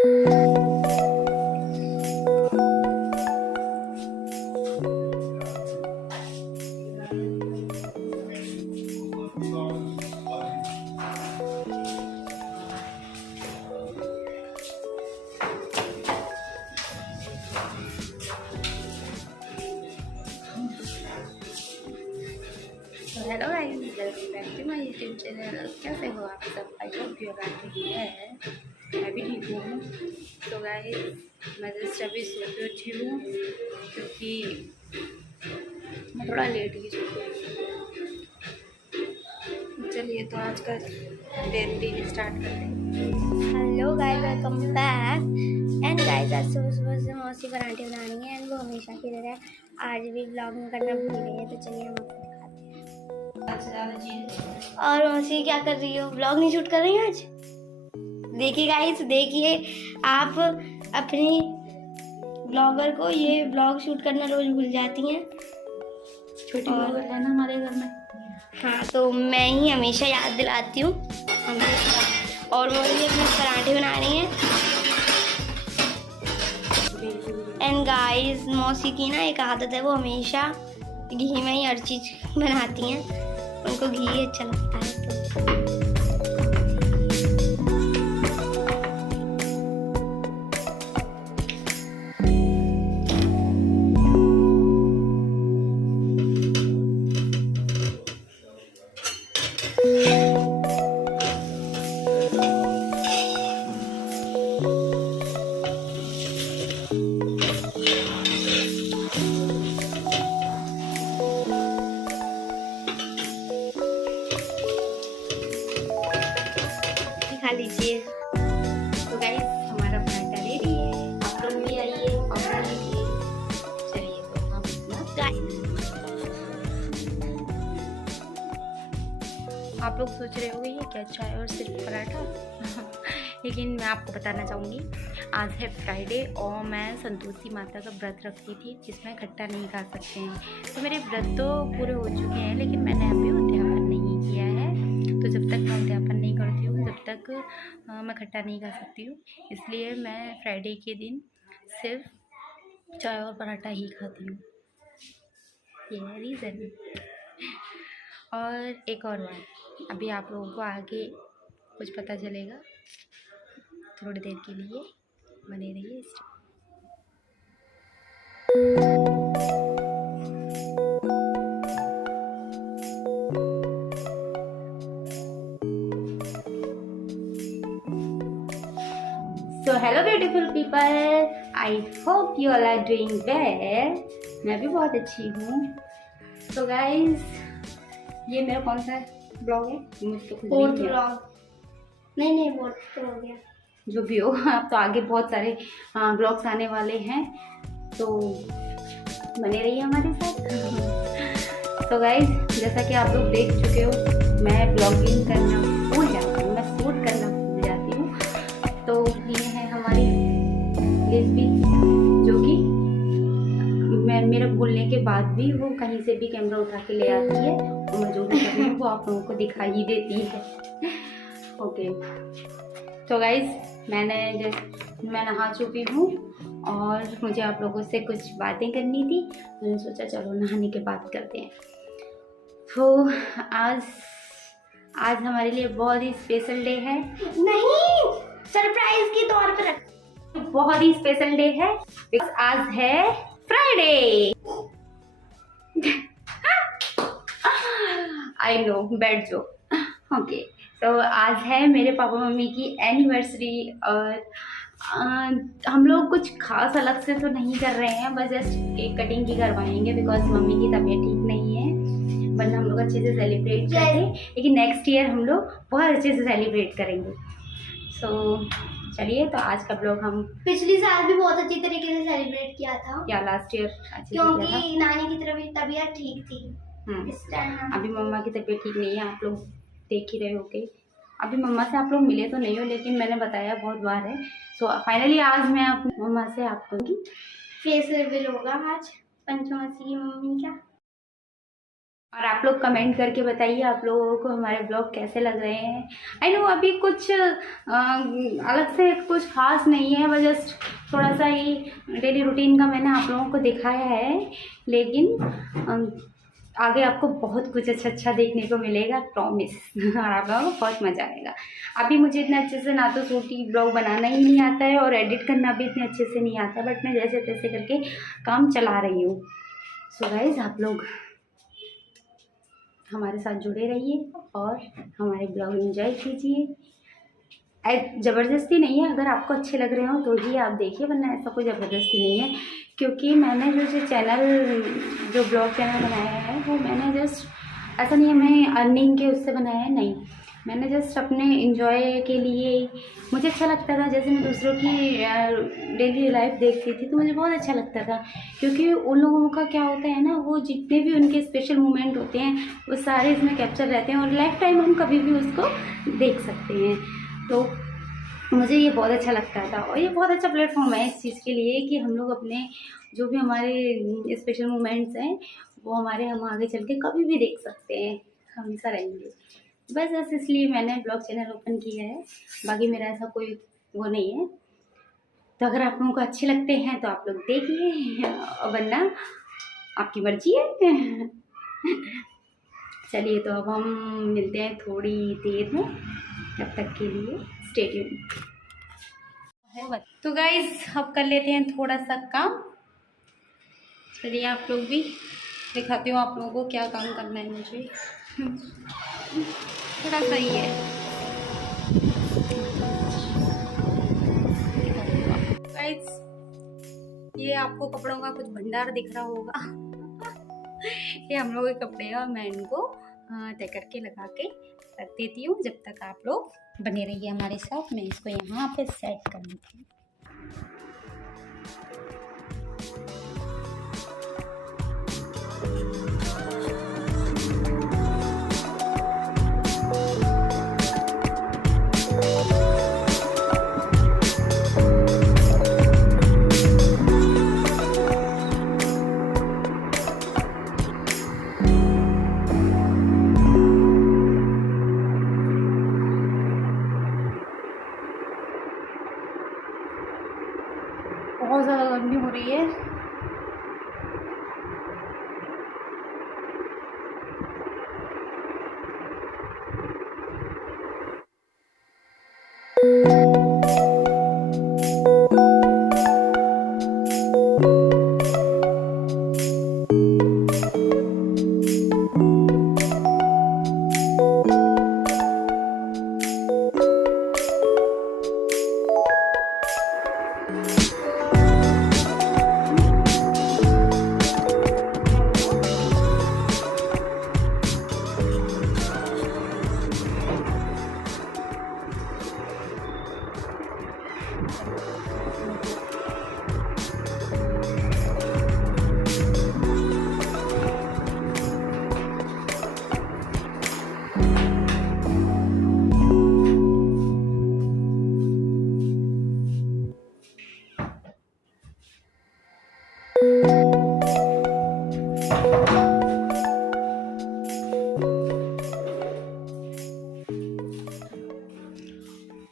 Hello guys, welcome back to my YouTube channel. कैसे हो आप सब? आई होप यू आर ठीक है। मैं भी ठीक हूँ। तो गाइस, मैं जस्ट अभी सो के उठी हूँ क्योंकि मैं थोड़ा लेट ही सो गई। चलिए तो आज का दिन स्टार्ट करते हैं। Hello guys, welcome back. And guys, आज सुबह सुबह से मौसी पराठे बनानी है एंड वो हमेशा की तरह आज भी ब्लॉगिंग करना भूल गई है, तो चलिए हम आपको दिखाते हैं। और मौसी क्या कर रही हो? ब्लॉग नहीं शूट कर रही हो आज? देखिए गाइस, देखिए आप अपनी ब्लॉगर को ये ब्लॉग शूट करना रोज भूल जाती हैं। छोटी ब्लॉगर है ना हमारे घर में। हाँ, तो मैं ही हमेशा याद दिलाती हूँ। और मौसी अपने पराठे बना रही हैं। एंड गाइस, मौसी की ना एक आदत है, वो हमेशा घी में ही हर चीज बनाती हैं। उनको घी अच्छा लगता है तो खा लीजिए। तो गाइस, हमारा पराठा रेडी है। आप लोग भी आइए और खा लीजिए। चलिए तो हम आप लोग सोच रहे होंगे ये क्या चाय और सिर्फ पराठा। लेकिन मैं आपको बताना चाहूँगी, आज है फ्राइडे और मैं संतोषी माता का व्रत रखती थी जिसमें खट्टा नहीं खा सकते हैं। तो मेरे व्रत तो पूरे हो चुके हैं, लेकिन मैंने अभी उद्यापन नहीं किया है। तो जब तक मैं उद्यापन नहीं करती हूँ तब तक मैं खट्टा नहीं खा सकती हूँ। इसलिए मैं फ्राइडे के दिन सिर्फ चाय और पराठा ही खाती हूँ। ये है रीज़न। और एक और बात, अभी आप लोगों को आगे कुछ पता चलेगा, थोड़ी देर के लिए बने रहिए। So hello beautiful people, I hope you all are doing well. मैं भी बहुत अच्छी हूँ। तो गाइज, ये मेरा कौन सा ब्लॉग है? मुझे तो फोर्थ ब्लॉग। नहीं, फोर्थ तो हो गया। जो भी हो, अब तो आगे बहुत सारे ब्लॉग्स आने वाले हैं, तो बने रहिए हमारे साथ। तो गाइज, जैसा कि आप लोग देख चुके हो, मैं ब्लॉगिंग करना भूल जाती हूँ, मैं शूट करना भूल जाती हूँ। तो ये है हमारी रेसिपी, जो कि मैं मेरे भूलने के बाद भी वो कहीं से भी कैमरा उठा के ले आती है और मैं जो भी कर रही हूँ वो आप लोगों को दिखाई ही देती है। ओके, तो गाइज, मैं नहा चुकी हूँ और मुझे आप लोगों से कुछ बातें करनी थी। मैंने सोचा चलो नहाने के बाद करते हैं। तो आज हमारे लिए बहुत ही स्पेशल डे है। नहीं, सरप्राइज के तौर पर रख। बहुत ही स्पेशल डे है बिकॉज आज है फ्राइडे। आई नो, बैड जो। ओके, तो आज है मेरे पापा मम्मी की एनिवर्सरी और हम लोग कुछ खास अलग से तो नहीं कर रहे हैं, बस जस्ट केक कटिंग ही करवाएंगे बिकॉज मम्मी की तबीयत ठीक नहीं है। वरना हम लोग अच्छे से सेलिब्रेट करेंगे, लेकिन नेक्स्ट ईयर हम लोग बहुत अच्छे से सेलिब्रेट करेंगे। सो चलिए, तो आज का ब्लॉग हम पिछली साल भी बहुत अच्छी तरीके से सेलिब्रेट किया था, या लास्ट ईयर क्योंकि नानी की तबीयत ठीक थी। इस टाइम अभी मम्मा की तबीयत ठीक नहीं है, आप लोग देख ही रहे होगे। अभी मम्मा से आप लोग मिले तो नहीं हो, लेकिन मैंने बताया बहुत बार है। सो फाइनली आज मैं अपनी मम्मा से आपको फेस रिवील होगा आज पंचमासी की मम्मी का। और आप लोग कमेंट करके बताइए आप लोगों को हमारे ब्लॉग कैसे लग रहे हैं। आई नो अभी कुछ अलग से कुछ खास नहीं है, बस जस्ट थोड़ा सा ही डेली रूटीन का मैंने आप लोगों को दिखाया है, लेकिन आगे आपको बहुत कुछ अच्छा देखने को मिलेगा, प्रॉमिस। और आप लोगों को बहुत मज़ा आएगा। अभी मुझे इतना अच्छे से ना तो छोटी ब्लॉग बनाना ही नहीं आता है और एडिट करना भी इतने अच्छे से नहीं आता, बट मैं जैसे तैसे करके काम चला रही हूँ। सो गाइस, आप लोग हमारे साथ जुड़े रहिए और हमारे ब्लॉग एंजॉय कीजिए। ज़बरदस्ती नहीं है, अगर आपको अच्छे लग रहे हो तो ही आप देखिए, वरना ऐसा कोई ज़बरदस्ती नहीं है। क्योंकि मैंने जो ब्लॉग चैनल बनाया है वो मैंने जस्ट ऐसा नहीं है मैं अर्निंग के उससे बनाया है, नहीं, मैंने जस्ट अपने इंजॉय के लिए, मुझे अच्छा लगता था। जैसे मैं दूसरों की डेली लाइफ देखती थी तो मुझे बहुत अच्छा लगता था, क्योंकि उन लोगों का क्या होता है ना, वो जितने भी उनके स्पेशल मोमेंट होते हैं वो सारे इसमें कैप्चर रहते हैं और लाइफ टाइम हम कभी भी उसको देख सकते हैं। तो मुझे ये बहुत अच्छा लगता था और ये बहुत अच्छा प्लेटफॉर्म है इस चीज़ के लिए कि हम लोग अपने जो भी हमारे स्पेशल मोमेंट्स हैं वो हम आगे चल के कभी भी देख सकते हैं, हमेशा रहेंगे। बस इसलिए मैंने ब्लॉग चैनल ओपन किया है, बाकी मेरा ऐसा कोई वो नहीं है। तो अगर आप लोगों को अच्छे लगते हैं तो आप लोग देखिए, और वरना आपकी मर्जी है। चलिए, तो अब हम मिलते हैं थोड़ी देर में, तब तक के लिए स्टे ट्यून्ड। तो गाइस, अब कर लेते हैं थोड़ा सा काम। चलिए, आप लोग भी दिखाती हूँ आप लोगों को क्या काम करना है मुझे। थोड़ा सा ही है। गाइस, ये आपको कपड़ों का कुछ भंडार दिख रहा होगा। ये हम लोगों के कपड़े हैं और मैं इनको तय करके लगा के रख देती हूँ। जब तक आप लोग बने रहिए हमारे साथ, मैं इसको यहाँ पे सेट कर देती हूँ। बहुत ज़्यादा गर्मी हो रही है।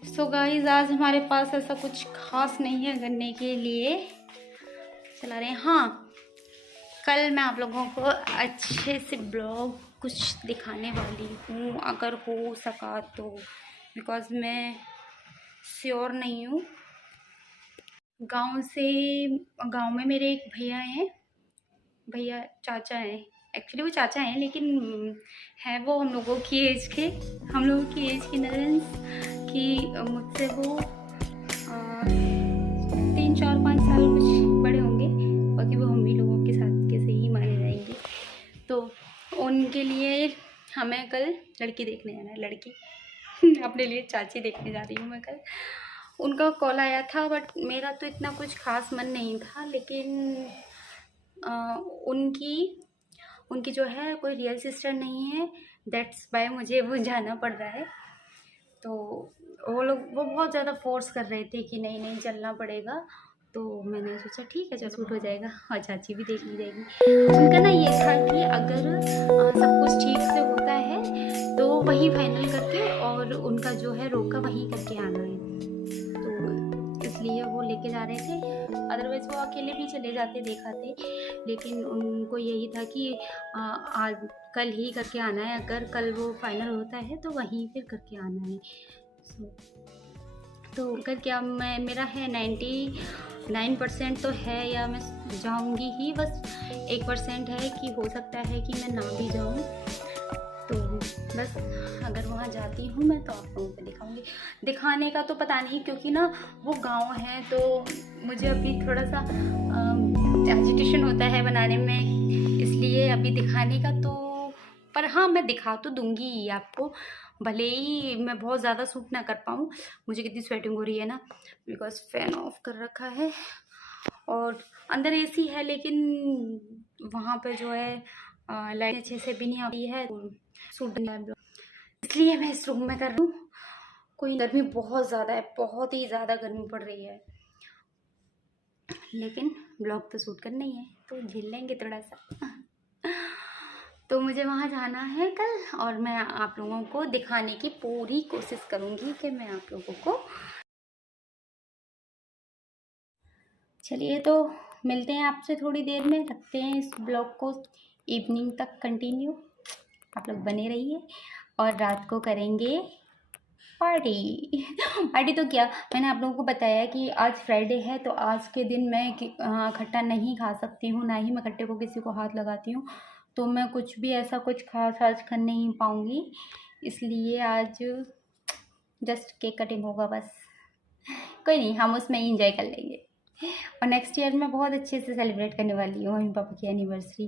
सो गाइस, आज हमारे पास ऐसा कुछ खास नहीं है करने के लिए, चला रहे हैं। हाँ, कल मैं आप लोगों को अच्छे से ब्लॉग कुछ दिखाने वाली हूँ, अगर हो सका तो, बिकॉज़ मैं श्योर नहीं हूँ। गांव में मेरे एक भैया चाचा हैं, एक्चुअली वो चाचा हैं, लेकिन है वो हम लोगों की एज के नजर कि मुझसे वो 3, 4, 5 साल कुछ बड़े होंगे, बाकी वो हम ही लोगों के साथ कैसे ही माने जाएंगे। तो उनके लिए हमें कल लड़की देखने जाना है, लड़की अपने लिए चाची देखने जा रही हूँ मैं कल। उनका कॉल आया था, बट मेरा तो इतना कुछ खास मन नहीं था, लेकिन उनकी जो है कोई रियल सिस्टर नहीं है, दैट्स वाई मुझे वो जाना पड़ रहा है। तो वो बहुत ज़्यादा फोर्स कर रहे थे कि नहीं चलना पड़ेगा, तो मैंने सोचा ठीक है चलो सूट हो जाएगा और चाची भी देख ली जाएगी। उनका ना ये था कि अगर सब कुछ ठीक से होता है तो वहीं फाइनल करके और उनका जो है रोका वहीं करके आना है, तो इसलिए वो लेके जा रहे थे। अदरवाइज़ वो अकेले भी चले जाते दिखाते, लेकिन उनको यही था कि आज कल ही करके आना है, अगर कल वो फाइनल होता है तो वहीं फिर करके आना है। तो अगर क्या मैं मेरा है 99% तो है या मैं जाऊंगी ही, बस 1% है कि हो सकता है कि मैं ना भी जाऊं। तो बस अगर वहाँ जाती हूँ मैं तो आप लोगों को दिखाऊंगी। दिखाने का तो पता नहीं, क्योंकि ना वो गांव है तो मुझे अभी थोड़ा सा एजिटेशन होता है बनाने में, इसलिए अभी दिखाने का तो, पर हाँ मैं दिखा तो दूंगी ही आपको, भले ही मैं बहुत ज़्यादा सूट ना कर पाऊँ। मुझे कितनी स्वेटिंग हो रही है ना, बिकॉज फैन ऑफ कर रखा है और अंदर एसी है, लेकिन वहाँ पे जो है लाइट अच्छे से भी नहीं आ रही है, सूट नहीं, इसलिए मैं इस रूम में कर रही हूँ। कोई गर्मी बहुत ज़्यादा है, बहुत ही ज़्यादा गर्मी पड़ रही है, लेकिन ब्लॉग तो शूट करना ही है तो झेल लेंगे थोड़ा सा। तो मुझे वहाँ जाना है कल और मैं आप लोगों को दिखाने की पूरी कोशिश करूँगी कि मैं आप लोगों को। चलिए तो मिलते हैं आपसे थोड़ी देर में, रखते हैं इस ब्लॉग को इवनिंग तक कंटिन्यू, आप लोग बने रहिए और रात को करेंगे पार्टी। पार्टी तो क्या, मैंने आप लोगों को बताया कि आज फ्राइडे है तो आज के दिन मैं खट्टा नहीं खा सकती हूँ, ना ही मैं खट्टे को किसी को हाथ लगाती हूँ, तो मैं कुछ भी ऐसा कुछ खास आज कर नहीं पाऊँगी, इसलिए आज जस्ट केक कटिंग होगा बस। कोई नहीं, हम उसमें ही इंजॉय कर लेंगे। और नेक्स्ट ईयर मैं बहुत अच्छे से सेलिब्रेट करने वाली हूँ मम्मी पापा की एनिवर्सरी,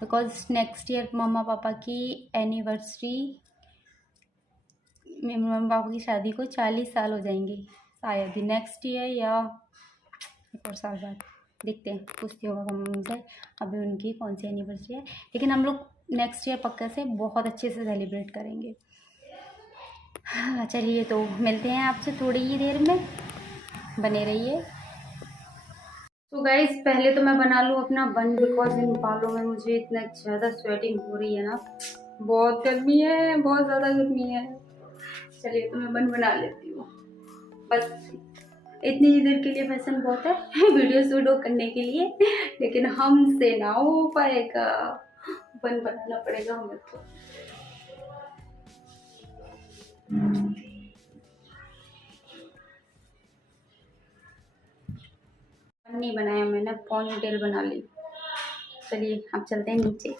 बिकॉज नेक्स्ट ईयर मम्मा पापा की एनिवर्सरी, मेरे मम्मी पापा की शादी को 40 साल हो जाएंगे, शायद ही नेक्स्ट ईयर या एक और साल बाद, देखते हैं, पूछती होगा मम्मी से अभी उनकी कौन सी एनिवर्सरी है, लेकिन हम लोग नेक्स्ट ईयर पक्का से बहुत अच्छे से सेलिब्रेट करेंगे। हाँ चलिए तो मिलते हैं आपसे थोड़ी ही देर में, बने रहिए। तो गाइस पहले तो मैं बना लूँ अपना बन, बिकॉज इन बालों में मुझे इतना ज़्यादा स्वेटिंग हो रही है ना, बहुत गर्मी है, बहुत ज़्यादा गर्मी है। चलिए तो मैं बन बना लेती हूँ, बस इतनी ही देर के लिए फैशन बहुत है वीडियो शूट करने के लिए, लेकिन हमसे ना हो पाएगा, बन बनाना पड़ेगा हमें तो। नहीं बनाया मैंने, पोनीटेल बना ली। चलिए अब चलते हैं नीचे।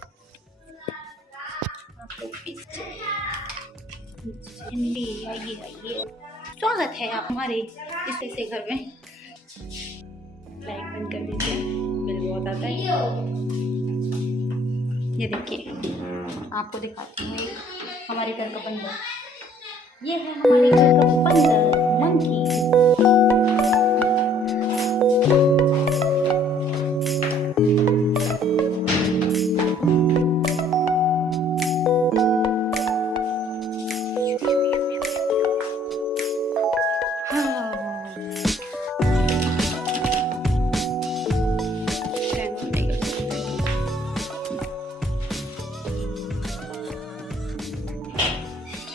आइए स्वागत है आप हमारे इस ऐसे घर में। लाइट बंद कर दीजिए, बिल बहुत आता है। ये देखिए आपको दिखाती हूँ एक हमारे घर का बंदर, ये है हमारे घर का बंदर मंकी।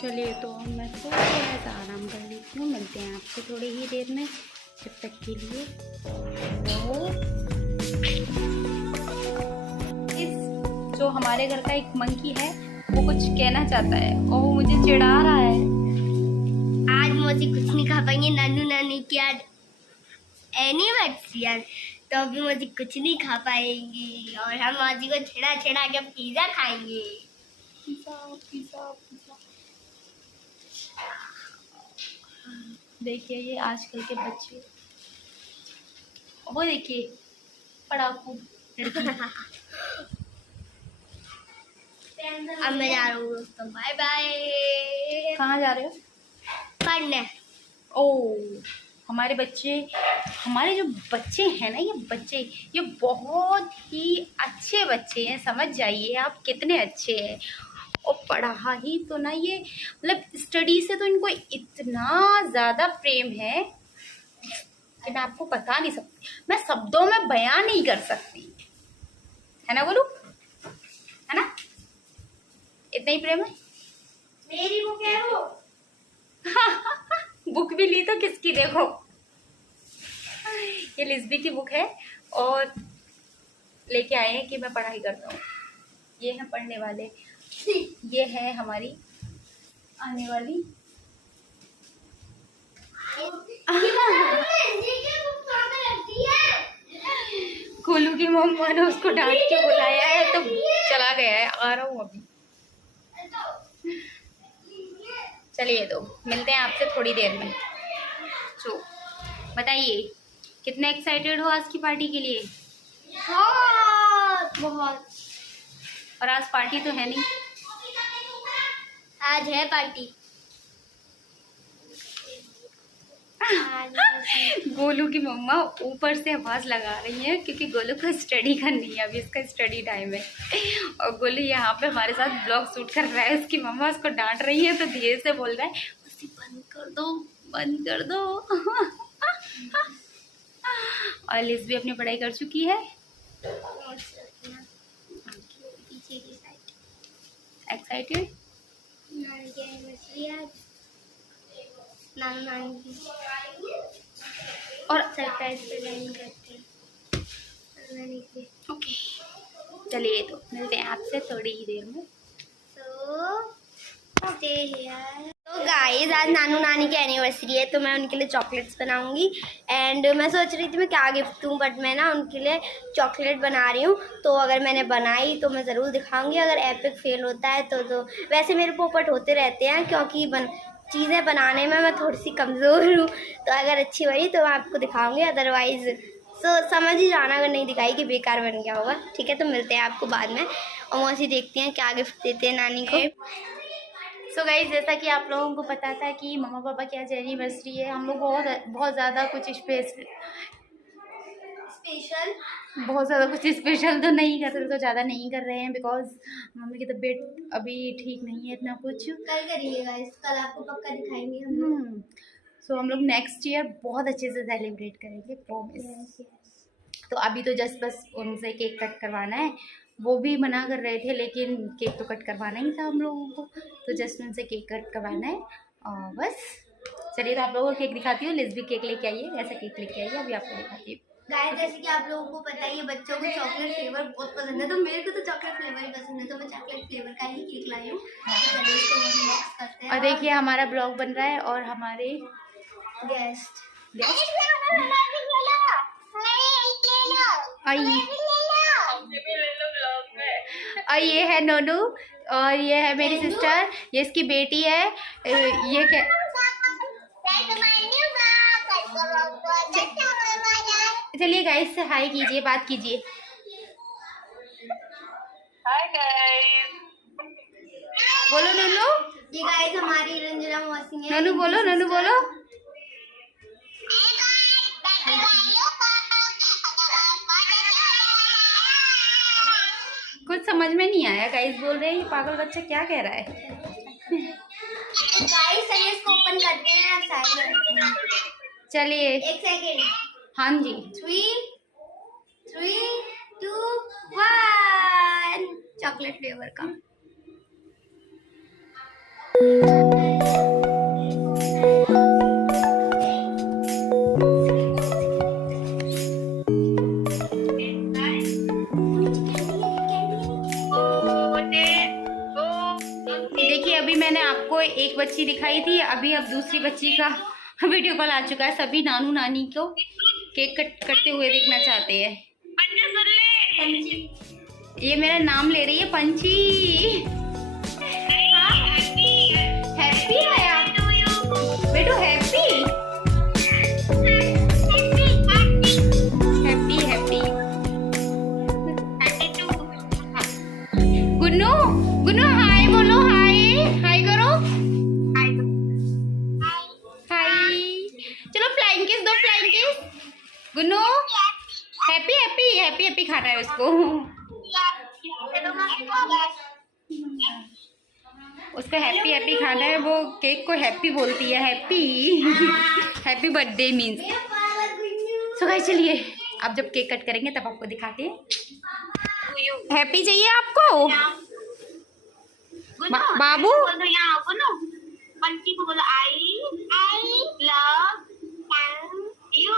चलिए तो मैं थोड़ा सा आराम कर लेती हूँ, मिलते हैं आपसे थोड़ी ही देर में, जब तक के लिए इस जो हमारे घर का एक मंकी है वो कुछ कहना चाहता है और वो मुझे चिढ़ा रहा है। आज मौसी कुछ नहीं खा पाएंगे, नानू नानी की आज एनिवर्सरी है तो अभी मौसी कुछ नहीं खा पाएंगी और हम मौसी को छिड़ा छिड़ा के पिज्जा खाएंगे। पिज़्ज़ा देखिए ये आजकल के बच्चे, वो देखिए पड़ाकू लड़की। अब मैं जा रहा हूँ दोस्तों, बाय बाय। कहाँ जा रहे हो? पढ़ने। ओ हमारे बच्चे, हमारे जो बच्चे हैं ना, ये बहुत ही अच्छे बच्चे हैं, समझ जाइए आप कितने अच्छे हैं। और पढ़ा ही तो ना, ये मतलब स्टडी से तो इनको इतना ज़्यादा प्रेम है, कि मैं आपको बता नहीं सकती, मैं शब्दों में बयान नहीं कर सकती, है ना बोलू, है ना? इतना ही प्रेम है। मेरी बुक है वो। बुक भी ली तो किसकी, देखो ये लिस्बी की बुक है और लेके आए हैं कि मैं पढ़ाई करता हूँ। ये है पढ़ने वाले, ये है हमारी आने वाली। कोलू की मम्मा ने उसको डांट के बुलाया है तो चला गया है, आ रहा हूँ अभी। चलिए तो मिलते हैं आपसे थोड़ी देर में। तो बताइए कितने एक्साइटेड हो आज की पार्टी के लिए? बहुत। और आज पार्टी तो है नहीं, आज है पार्टी। गोलू की मम्मा ऊपर से आवाज लगा रही है क्योंकि गोलू को स्टडी करनी है, अभी इसका स्टडी टाइम है। और गोलू यहाँ पे हमारे साथ ब्लॉग शूट कर रहा है, उसकी मम्मा उसको डांट रही है तो धीरे से बोल रहा है उसे बंद कर दो, बंद कर दो। और लिज भी अपनी पढ़ाई कर चुकी है। एक्साइटेड? नानी की और सरप्राइज प्लान करते हैं। ओके चलिए तो मिलते हैं आपसे थोड़ी ही देर में। तो गाइस आज नानू नानी की एनिवर्सरी है तो मैं उनके लिए चॉकलेट्स बनाऊंगी एंड मैं सोच रही थी मैं क्या गिफ्ट दूँ, बट मैं ना उनके लिए चॉकलेट बना रही हूँ। तो अगर मैंने बनाई तो मैं ज़रूर दिखाऊंगी, अगर एपिक फेल होता है तो वैसे मेरे पोपट होते रहते हैं क्योंकि चीज़ें बनाने में मैं थोड़ी सी कमज़ोर हूँ। तो अगर अच्छी बनी तो मैं आपको दिखाऊंगी, अदरवाइज़ समझ ही जाना अगर नहीं दिखाई कि बेकार बन गया होगा। ठीक है तो मिलते हैं आपको बाद में और मौसी देखते हैं क्या गिफ्ट देते हैं नानी को। सो गाइस जैसा कि आप लोगों को पता था कि मम्मा पापा की आज एनिवर्सरी है, हम लोग बहुत ज़्यादा कुछ स्पेशल तो नहीं कर रहे, तो ज़्यादा नहीं कर रहे हैं बिकॉज मम्मी की तबीयत अभी ठीक नहीं है इतना कुछ। कल करेंगे गाइस, कल आपको पक्का दिखाएंगे हम। सो हम लोग नेक्स्ट ईयर बहुत अच्छे से सेलिब्रेट करेंगे, प्रॉमिस। तो अभी तो जस्ट बस उनसे केक कट करवाना है, वो भी मना कर रहे थे लेकिन केक तो कट करवाना ही था हम लोगों को, तो जस्ट उनसे केक कट करवाना है और बस। चलिए तो आप लोगों को केक दिखाती हूँ। लिज भी केक लेके आइए, ऐसा केक लेके आइए, अभी आपको दिखाती हूँ। गाइस जैसे कि आप लोगों को पता ही है बच्चों को चॉकलेट फ्लेवर बहुत पसंद है, तो मेरे को तो चॉकलेट फ्लेवर ही पसंद है, तो मैं चॉकलेट फ्लेवर का ही केक लाई हूँ। तो चलिए इसको अनबॉक्स करते हैं। और देखिए हमारा ब्लॉग बन रहा है और हमारे गेस्ट और ये है नोनू और ये है मेरी सिस्टर, ये इसकी बेटी है। ये क्या, चलिए गाइस से हाय कीजिए, बात कीजिए। हाय गाइस, बोलो नोनू। ये गाइस हमारी रंजना मौसी है। नोनू बोलो, नोनू बोलो। कुछ समझ में नहीं आया, गाइस बोल रहे हैं ये पागल बच्चा क्या कह रहा है। गाइस चलिए इसको ओपन करते हैं साइड में। चलिए एक सेकंड। हाँ जी 3, 2, 1 चॉकलेट फ्लेवर का। देखिए अभी मैंने आपको एक बच्ची दिखाई थी, अभी अब दूसरी बच्ची का वीडियो कॉल आ चुका है। सभी नानू नानी को केक करते हुए देखना चाहते हैं। ये मेरा नाम ले रही है पंची। हैप्पी आया बेटू, happy happy happy Gunnu Gunnu hi बोलो, हाय हाय करो, हाय। चलो फ्लाइंग किस दो, flying kiss Gunnu. Happy happy happy happy खाना है उसको, उसको हैप्पी हैप्पी खाना है, वो केक को हैप्पी बोलती है, happy happy birthday means. So guys चलिए अब जब केक कट करेंगे तब आपको दिखाते हैं। हैप्पी चाहिए आपको बाबू? बोलो यहाँ बोलो, बंटी को बोलो I love you.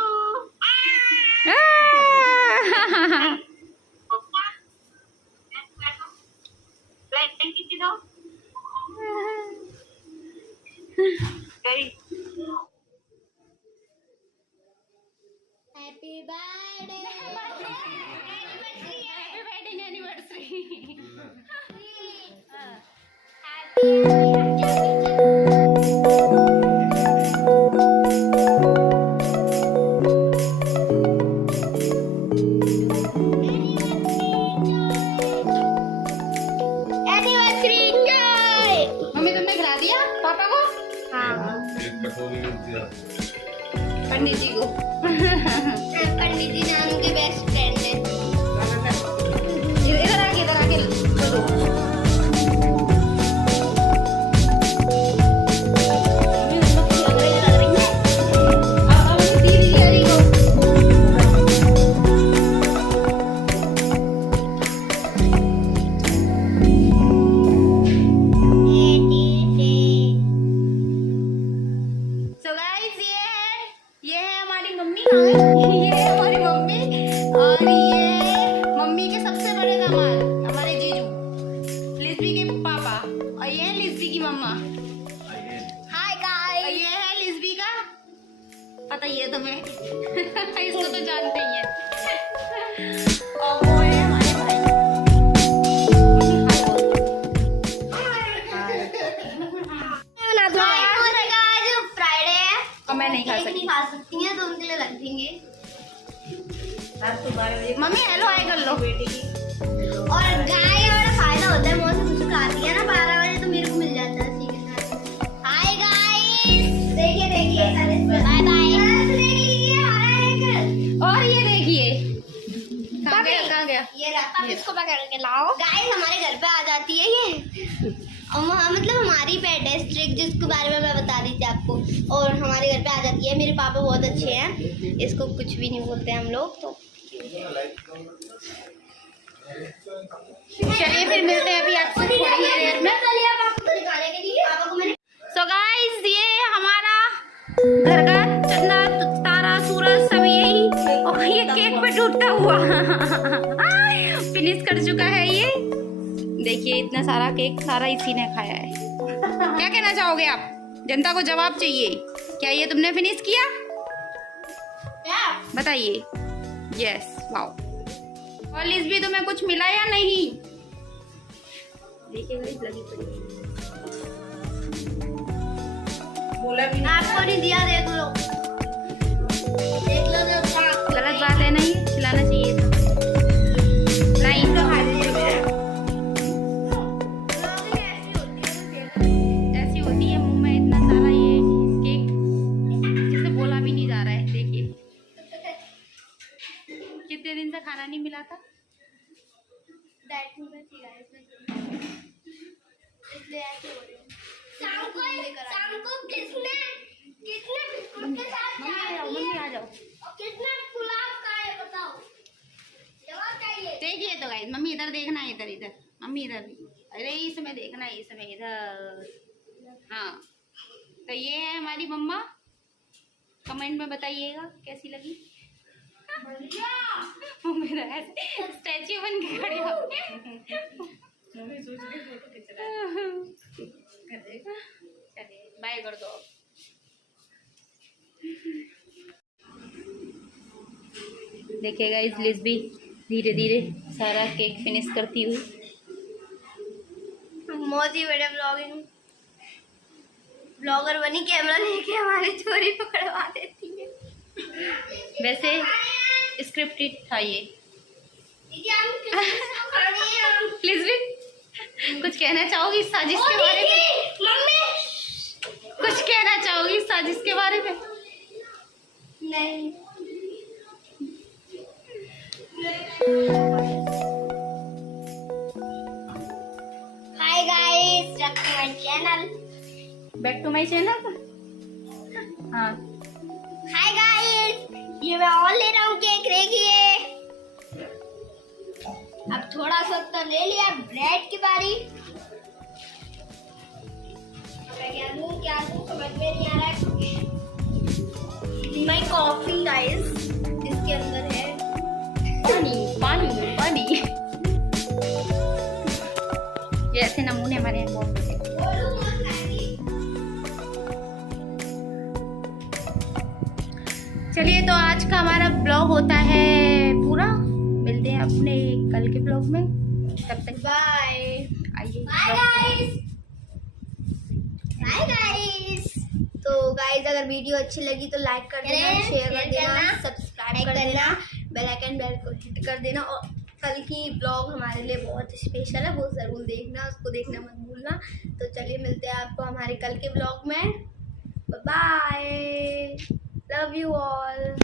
Happy birthday mummy तुमने खिला दिया पापा को? पंडित जी को। पंडित जी नाम के बेस्ट फ्रेंड है। इधर आके बोलो। ये है हमारी मम्मी, ये है हमारी मम्मी और ये मम्मी के सबसे बड़े दामाद हमारे जीजू लिस्बी के पापा, और ये है लिस्बी की मम्मा। Hi guys. और ये है लिस्बी का, पता ही है तुम्हें। इसको तो जानते ही हैं। और वो है हमारे भाई। फ्राइडे है और मैं नहीं खा केक सकती। नहीं खा सकती हैं तो उनके लिए रख देंगे। मम्मी हेलो हाय कर लो। और गाय और फायदा होता है, मौसम कुछ खाती है ना 12 बजे तो मेरे को मिल जाता है सीधे साथ। हाय गाइस, देखिए बाय बाय। और ये देखिए कहाँ गया? ये रहा, अब इसको पकड़ के लाओ। गाइस हमारे घर पे आ जाती है ये, मतलब हमारी पेट है स्ट्रिक, जिसके बारे में मैं बता रही थी आपको, और हमारे घर पे आ जाती है। मेरे पापा बहुत अच्छे हैं, इसको कुछ भी नहीं बोलते हम लोग। तो चलिए फिर मिलते हैं अभी आपसे थोड़ी ही देर में। दिखाने के लिए पापा को मैंने सो गाइस ये हमारा घर का चंदा तारा सूरज सब यही, और ये केक पे टूटता हुआ फिनिश कर चुका है। ये देखिए इतना सारा केक सारा इसी ने खाया है। क्या कहना चाहोगे आप? जनता को जवाब चाहिए, क्या ये तुमने फिनिश किया? बताइए। Yes wow. और लिस्बी तुम्हें कुछ मिला या नहीं? देखिए गाइस लगी पड़ी है। बोला भी आपको नहीं दिया, देख लो गलत बात है ना, ये खिलाना चाहिए था। नहीं तो ऐसी होती है मुंह में इतना सारा ये केक जिसे बोला भी नहीं जा रहा है। देखिए कितने दिन से खाना नहीं मिला था। इसलिए ऐसे हो रही हूँ। शाम को किसने बिस्कुट के साथ मम्मी आ जाओ। और किसने पुलाव खाए बताओ, जवाब चाहिए। देखिए तो गाइस मम्मी इधर देखना है, इधर मम्मी इधर, अरे इसमें देखना है, इसमें इधर। हाँ तो ये है हमारी मम्मा, कमेंट में बताइएगा कैसी लगी। मम्मी स्टैच्यू बन के खड़ी हो। चलिए बाय कर दो। देखिए गाइस लिस्बी धीरे धीरे सारा केक फिनिश करती हुई। मोदी बड़े ब्लॉगर बनी, कैमरा लेके हमारी चोरी पकड़वा देती है। वैसे स्क्रिप्टेड था ये। लिस्बी कुछ कहना चाहोगी इस साजिश के बारे में? मम्मी कुछ कहना चाहोगी इस साजिश के बारे में? नहीं। Hi guys, back to my channel. Back to my channel. हाँ हाय गाइस, ये मैं और ले रहा हूँ केक, देखिए। अब थोड़ा सा तो ले लिया, ब्रेड की बारी। क्या लूं समझ में नहीं आ रहा है कुछ। माई कॉफी गाइस, इसके अंदर है पानी। ये ऐसे नमूने हमारे यहाँ बहुत हैं। चलिए, तो आज का हमारा ब्लॉग होता है पूरा। मिलते हैं अपने कल के ब्लॉग में, तब तक बाय। आइए। Bye guys. तो गाइस, अगर वीडियो अच्छी लगी तो लाइक कर देना, शेयर कर देना, सब्सक्राइब कर देना, बेल आइकन बेल को हिट कर देना। और कल की ब्लॉग हमारे लिए बहुत स्पेशल है, वो ज़रूर देखना, उसको देखना मत भूलना। तो चलिए, मिलते हैं आपको हमारे कल के ब्लॉग में। Bye, love you all.